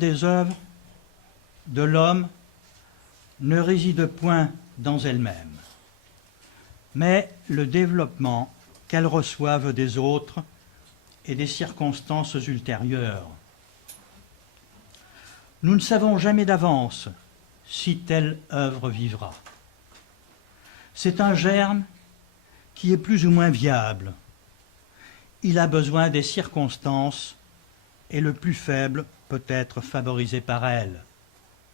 des œuvres de l'homme ne réside point dans elles-mêmes, mais le développement qu'elles reçoivent des autres et des circonstances ultérieures. Nous ne savons jamais d'avance si telle œuvre vivra. C'est un germe qui est plus ou moins viable. Il a besoin des circonstances et le plus faible peut être favorisé par elles.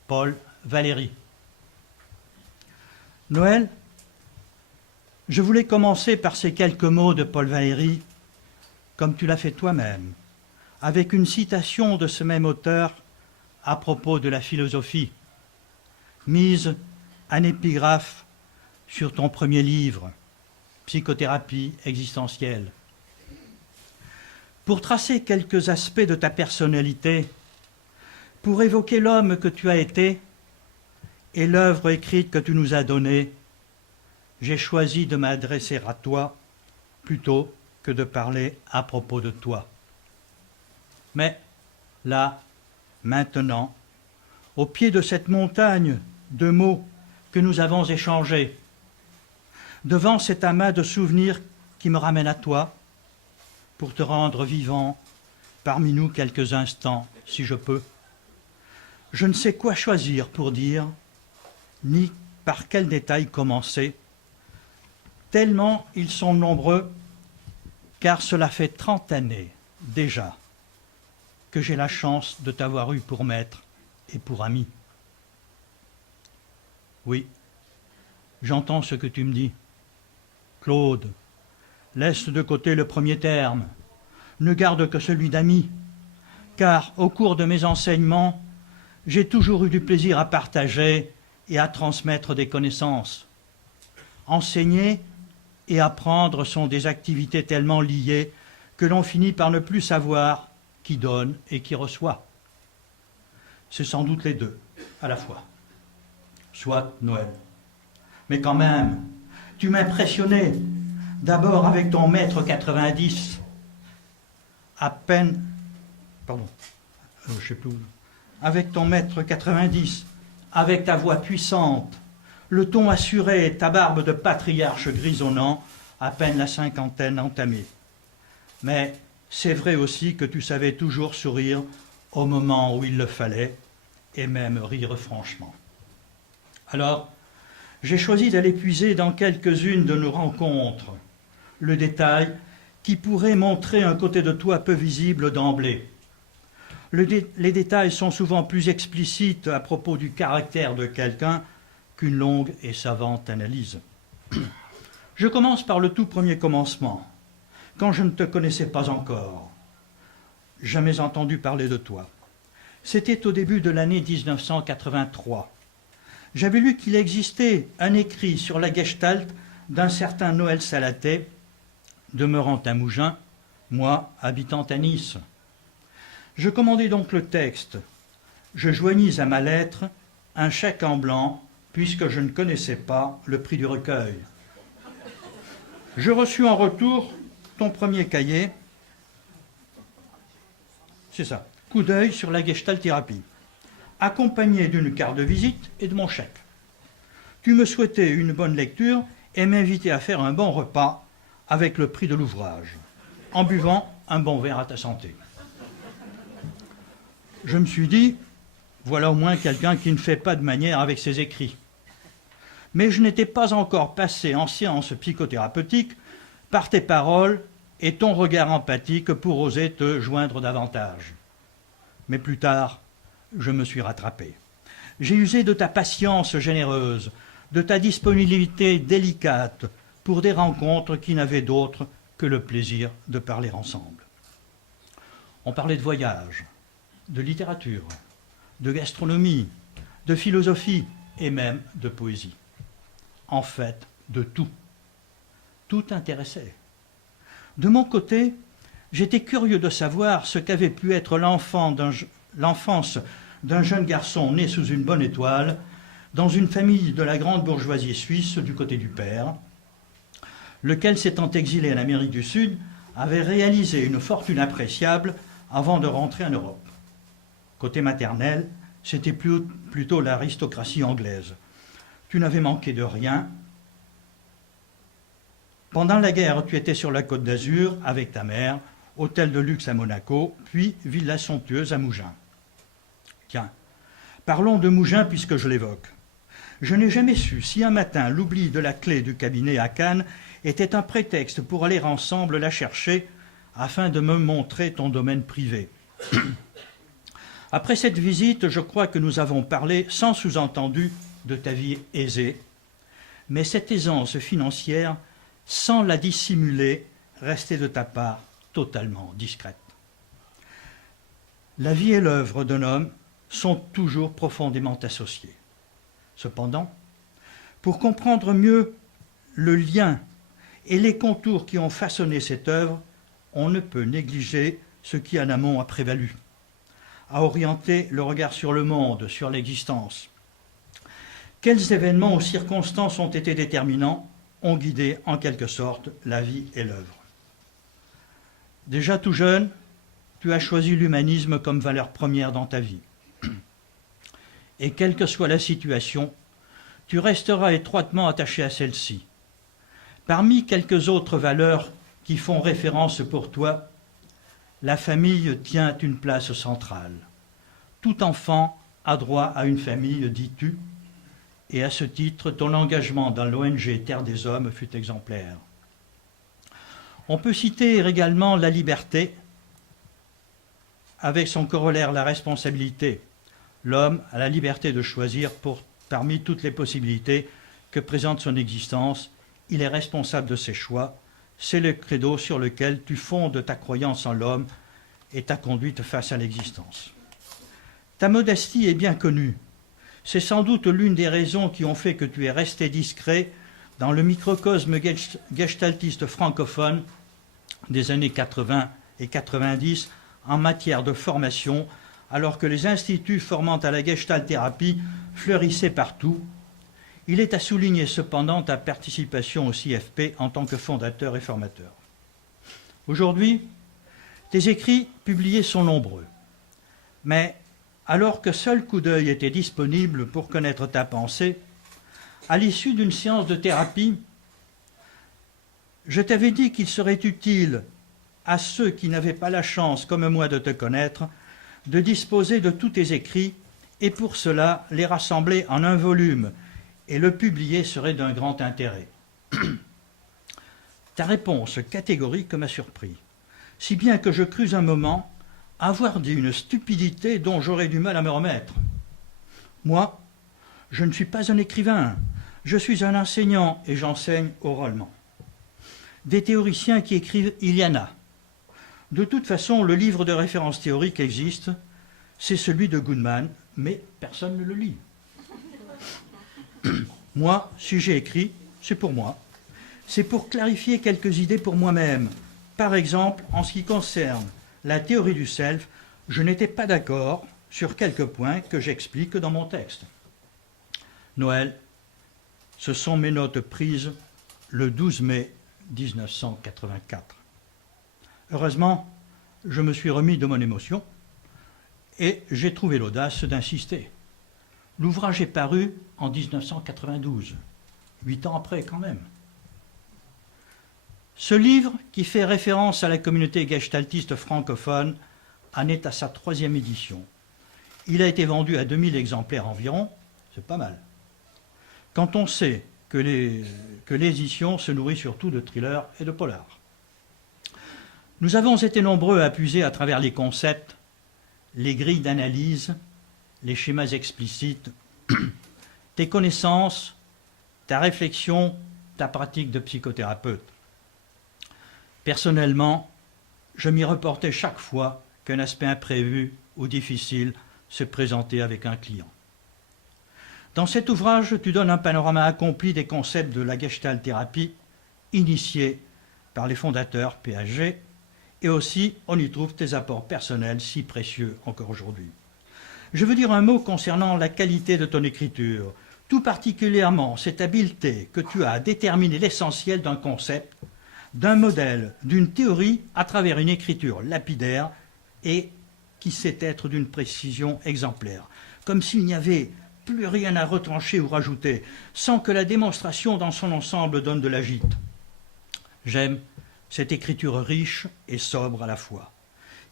Paul Valéry. Noël, je voulais commencer par ces quelques mots de Paul Valéry, comme tu l'as fait toi-même, avec une citation de ce même auteur à propos de la philosophie, mise en épigraphe sur ton premier livre, Psychothérapie existentielle. Pour tracer quelques aspects de ta personnalité, pour évoquer l'homme que tu as été et l'œuvre écrite que tu nous as donnée, j'ai choisi de m'adresser à toi plutôt que de parler à propos de toi. Mais là, maintenant, au pied de cette montagne de mots que nous avons échangés, devant cet amas de souvenirs qui me ramène à toi, pour te rendre vivant parmi nous quelques instants, si je peux, je ne sais quoi choisir pour dire, ni par quel détail commencer, tellement ils sont nombreux, car cela fait 30 années déjà que j'ai la chance de t'avoir eu pour maître et pour ami. Oui, j'entends ce que tu me dis. Claude, laisse de côté le premier terme, ne garde que celui d'ami, car au cours de mes enseignements, j'ai toujours eu du plaisir à partager et à transmettre des connaissances. Enseigner et apprendre sont des activités tellement liées que l'on finit par ne plus savoir qui donne et qui reçoit. C'est sans doute les deux, à la fois. Soit, Noël. Mais quand même, tu m'impressionnais, d'abord avec ton mètre 90, à peine... Pardon, je sais plus où. Avec ton mètre 90, avec ta voix puissante, le ton assuré, ta barbe de patriarche grisonnant, à peine la cinquantaine entamée. Mais c'est vrai aussi que tu savais toujours sourire au moment où il le fallait, et même rire franchement. Alors, j'ai choisi d'aller puiser dans quelques-unes de nos rencontres le détail qui pourrait montrer un côté de toi peu visible d'emblée. Les détails sont souvent plus explicites à propos du caractère de quelqu'un qu'une longue et savante analyse. Je commence par le tout premier commencement, quand je ne te connaissais pas encore. Jamais entendu parler de toi. C'était au début de l'année 1983. J'avais lu qu'il existait un écrit sur la Gestalt d'un certain Noël Salaté, demeurant à Mougins, moi habitant à Nice. Je commandai donc le texte. Je joignis à ma lettre un chèque en blanc, puisque je ne connaissais pas le prix du recueil. Je reçus en retour ton premier cahier, c'est ça, coup d'œil sur la Gestalt-thérapie, accompagné d'une carte de visite et de mon chèque. Tu me souhaitais une bonne lecture et m'invitais à faire un bon repas avec le prix de l'ouvrage, en buvant un bon verre à ta santé. Je me suis dit, voilà au moins quelqu'un qui ne fait pas de manière avec ses écrits. Mais je n'étais pas encore passé en séance psychothérapeutique par tes paroles et ton regard empathique pour oser te joindre davantage. Mais plus tard, je me suis rattrapé. J'ai usé de ta patience généreuse, de ta disponibilité délicate pour des rencontres qui n'avaient d'autre que le plaisir de parler ensemble. On parlait de voyage, de littérature, de gastronomie, de philosophie et même de poésie. En fait, de tout. Tout intéressait. De mon côté, j'étais curieux de savoir ce qu'avait pu être l'enfance d'un jeune garçon né sous une bonne étoile, dans une famille de la grande bourgeoisie suisse du côté du père, lequel, s'étant exilé en Amérique du Sud, avait réalisé une fortune appréciable avant de rentrer en Europe. Côté maternel, c'était plutôt l'aristocratie anglaise. Tu n'avais manqué de rien. Pendant la guerre, tu étais sur la Côte d'Azur avec ta mère, hôtel de luxe à Monaco, puis villa somptueuse à Mougins. Tiens, parlons de Mougins puisque je l'évoque. Je n'ai jamais su si un matin l'oubli de la clé du cabinet à Cannes était un prétexte pour aller ensemble la chercher afin de me montrer ton domaine privé. Après cette visite, je crois que nous avons parlé sans sous-entendu de ta vie aisée, mais cette aisance financière, sans la dissimuler, restait de ta part totalement discrète. La vie et l'œuvre d'un homme sont toujours profondément associées. Cependant, pour comprendre mieux le lien et les contours qui ont façonné cette œuvre, on ne peut négliger ce qui en amont a prévalu, a orienté le regard sur le monde, sur l'existence. Quels événements ou circonstances ont été déterminants, ont guidé en quelque sorte la vie et l'œuvre. Déjà tout jeune, tu as choisi l'humanisme comme valeur première dans ta vie. Et quelle que soit la situation, tu resteras étroitement attaché à celle-ci. Parmi quelques autres valeurs qui font référence pour toi, la famille tient une place centrale. Tout enfant a droit à une famille, dis-tu, et à ce titre, ton engagement dans l'ONG Terre des Hommes fut exemplaire. On peut citer également la liberté, avec son corollaire la responsabilité. L'homme a la liberté de choisir parmi toutes les possibilités que présente son existence. Il est responsable de ses choix. C'est le credo sur lequel tu fondes ta croyance en l'homme et ta conduite face à l'existence. Ta modestie est bien connue. C'est sans doute l'une des raisons qui ont fait que tu es resté discret dans le microcosme gestaltiste francophone des années 80 et 90 en matière de formation, alors que les instituts formant à la gestalt-thérapie fleurissaient partout. Il est à souligner cependant ta participation au CFP en tant que fondateur et formateur. Aujourd'hui, tes écrits publiés sont nombreux, mais alors que seul coup d'œil était disponible pour connaître ta pensée, à l'issue d'une séance de thérapie, je t'avais dit qu'il serait utile à ceux qui n'avaient pas la chance, comme moi, de te connaître, de disposer de tous tes écrits et pour cela les rassembler en un volume et le publier serait d'un grand intérêt. Ta réponse catégorique m'a surpris, si bien que je crus un moment avoir dit une stupidité dont j'aurais du mal à me remettre. Moi, je ne suis pas un écrivain, je suis un enseignant et j'enseigne oralement. Des théoriciens qui écrivent, il y en a. De toute façon, le livre de référence théorique existe, c'est celui de Goodman, mais personne ne le lit. Moi, si j'ai écrit, c'est pour moi. C'est pour clarifier quelques idées pour moi-même. Par exemple, en ce qui concerne la théorie du self, je n'étais pas d'accord sur quelques points que j'explique dans mon texte. Noël, ce sont mes notes prises le 12 mai 1984. Heureusement, je me suis remis de mon émotion et j'ai trouvé l'audace d'insister. L'ouvrage est paru en 1992, 8 ans après quand même. Ce livre, qui fait référence à la communauté gestaltiste francophone, en est à sa 3e édition. Il a été vendu à 2000 exemplaires environ, c'est pas mal. Quand on sait que l'édition se nourrit surtout de thrillers et de polars. Nous avons été nombreux à puiser à travers les concepts, les grilles d'analyse, les schémas explicites, tes connaissances, ta réflexion, ta pratique de psychothérapeute. Personnellement, je m'y reportais chaque fois qu'un aspect imprévu ou difficile se présentait avec un client. Dans cet ouvrage, tu donnes un panorama accompli des concepts de la gestalt-thérapie initiés par les fondateurs PHG et aussi on y trouve tes apports personnels si précieux encore aujourd'hui. Je veux dire un mot concernant la qualité de ton écriture, tout particulièrement cette habileté que tu as à déterminer l'essentiel d'un concept, d'un modèle, d'une théorie à travers une écriture lapidaire et qui sait être d'une précision exemplaire, comme s'il n'y avait plus rien à retrancher ou rajouter, sans que la démonstration dans son ensemble donne de l'agite. J'aime cette écriture riche et sobre à la fois,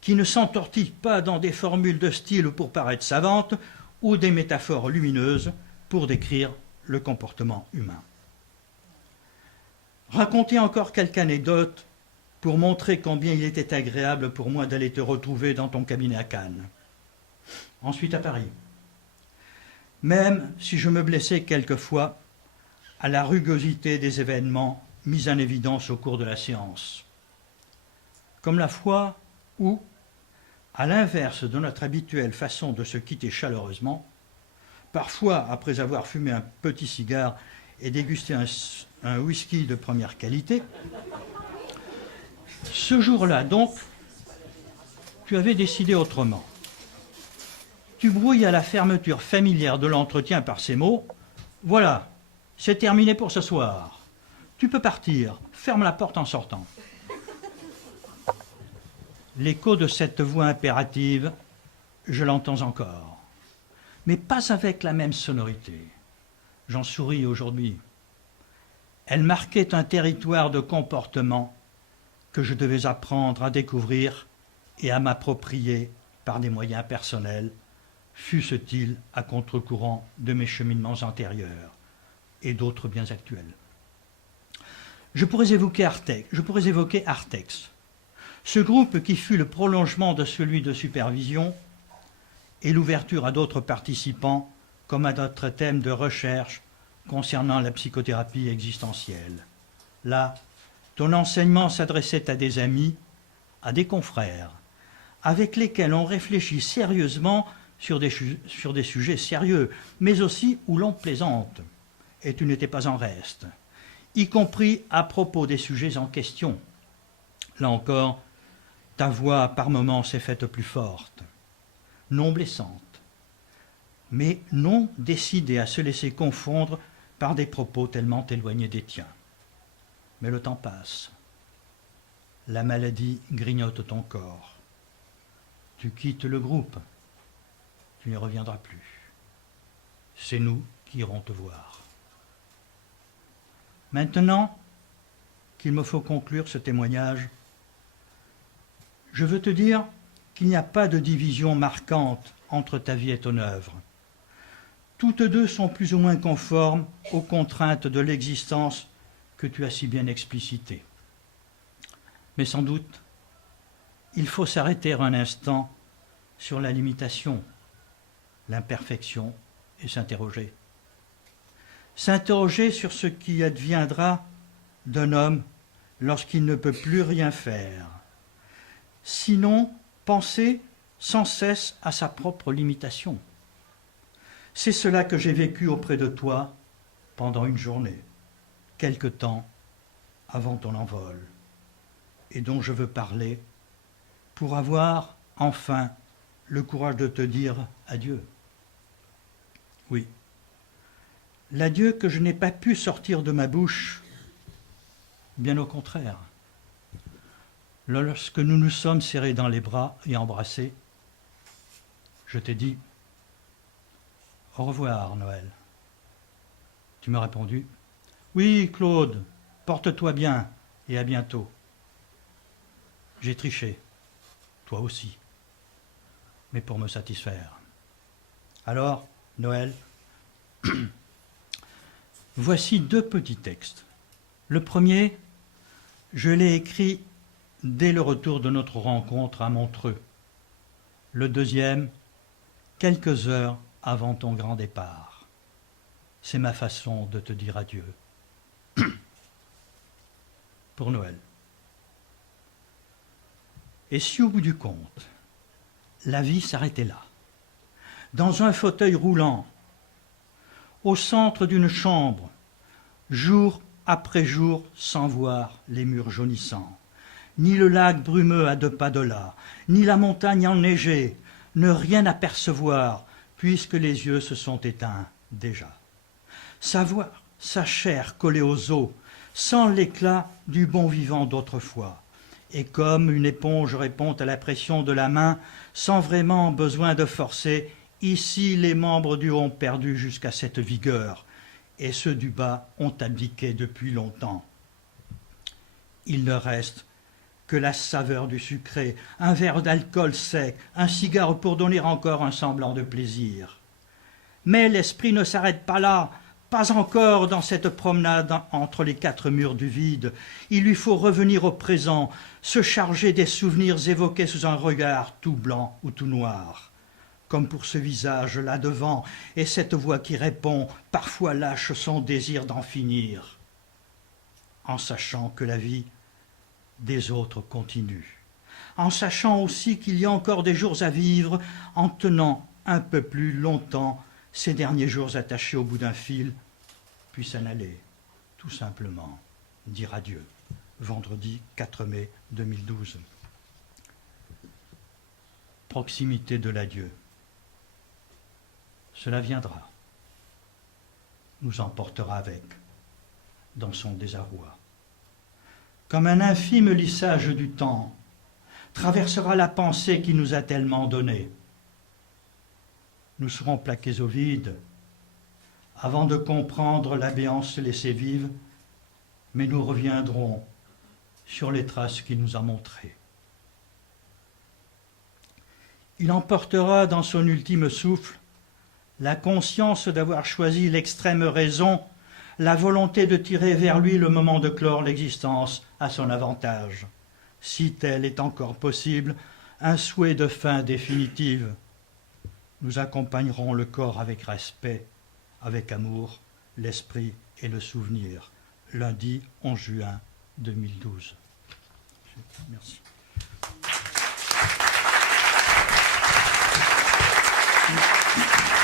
qui ne s'entortille pas dans des formules de style pour paraître savantes ou des métaphores lumineuses pour décrire le comportement humain. Raconter encore quelque anecdote pour montrer combien il était agréable pour moi d'aller te retrouver dans ton cabinet à Cannes. Ensuite à Paris. Même si je me blessais quelquefois à la rugosité des événements mis en évidence au cours de la séance. Comme la fois où, à l'inverse de notre habituelle façon de se quitter chaleureusement, parfois après avoir fumé un petit cigare et dégusté un whisky de première qualité, ce jour-là donc, tu avais décidé autrement. Tu brouilles à la fermeture familière de l'entretien par ces mots. Voilà, c'est terminé pour ce soir. Tu peux partir, ferme la porte en sortant. L'écho de cette voix impérative, je l'entends encore, mais pas avec la même sonorité. J'en souris aujourd'hui. Elle marquait un territoire de comportement que je devais apprendre à découvrir et à m'approprier par des moyens personnels, fût-ce-t-il à contre-courant de mes cheminements antérieurs et d'autres bien actuels. Je pourrais évoquer Artex, ce groupe qui fut le prolongement de celui de supervision et l'ouverture à d'autres participants comme à d'autres thèmes de recherche concernant la psychothérapie existentielle. Là, ton enseignement s'adressait à des amis, à des confrères, avec lesquels on réfléchit sérieusement sur des sujets sérieux, mais aussi où l'on plaisante, et tu n'étais pas en reste, y compris à propos des sujets en question. Là encore, ta voix par moments s'est faite plus forte, non blessante, mais non décidée à se laisser confondre par des propos tellement éloignés des tiens. Mais le temps passe. La maladie grignote ton corps. Tu quittes le groupe. Tu n'y reviendras plus. C'est nous qui irons te voir. Maintenant qu'il me faut conclure ce témoignage, je veux te dire qu'il n'y a pas de division marquante entre ta vie et ton œuvre. Toutes deux sont plus ou moins conformes aux contraintes de l'existence que tu as si bien explicitées. Mais sans doute, il faut s'arrêter un instant sur la limitation, l'imperfection et s'interroger. S'interroger sur ce qui adviendra d'un homme lorsqu'il ne peut plus rien faire. Sinon, penser sans cesse à sa propre limitation. C'est cela que j'ai vécu auprès de toi pendant une journée, quelque temps avant ton envol, et dont je veux parler pour avoir enfin le courage de te dire adieu. Oui, l'adieu que je n'ai pas pu sortir de ma bouche, bien au contraire. Lorsque nous nous sommes serrés dans les bras et embrassés, je t'ai dit « Au revoir, Noël ». Tu m'as répondu « Oui, Claude, porte-toi bien et à bientôt ». J'ai triché, toi aussi, mais pour me satisfaire. Alors, Noël, voici deux petits textes. Le premier, je l'ai écrit dès le retour de notre rencontre à Montreux. Le deuxième, quelques heures avant ton grand départ. C'est ma façon de te dire adieu. Pour Noël. Et si au bout du compte, la vie s'arrêtait là, dans un fauteuil roulant, au centre d'une chambre, jour après jour, sans voir les murs jaunissants, ni le lac brumeux à 2 pas de là, ni la montagne enneigée, ne rien apercevoir, puisque les yeux se sont éteints déjà. Savoir sa chair collée aux os, sans l'éclat du bon vivant d'autrefois, Et comme une éponge répond à la pression de la main, sans vraiment besoin de forcer, ici les membres du haut ont perdu jusqu'à cette vigueur, et ceux du bas ont abdiqué depuis longtemps. Il ne reste que la saveur du sucré, un verre d'alcool sec, un cigare pour donner encore un semblant de plaisir. Mais l'esprit ne s'arrête pas là, pas encore dans cette promenade entre les quatre murs du vide. Il lui faut revenir au présent, se charger des souvenirs évoqués sous un regard tout blanc ou tout noir. Comme pour ce visage là devant, et cette voix qui répond, parfois lâche son désir d'en finir, en sachant que la vie des autres continue, en sachant aussi qu'il y a encore des jours à vivre, en tenant un peu plus longtemps ces derniers jours attachés au bout d'un fil, puis s'en aller, tout simplement, dire adieu. Vendredi 4 mai 2012. Proximité de l'adieu. Cela viendra, nous emportera avec, dans son désarroi. Comme un infime lissage du temps, traversera la pensée qui nous a tellement donné. Nous serons plaqués au vide, avant de comprendre la béance laissée vive, mais nous reviendrons sur les traces qu'il nous a montrées. Il emportera dans son ultime souffle la conscience d'avoir choisi l'extrême raison, la volonté de tirer vers lui le moment de clore l'existence à son avantage, si tel est encore possible, un souhait de fin définitive. Nous accompagnerons le corps avec respect, avec amour, l'esprit et le souvenir. Lundi 11 juin 2012. Merci. Merci.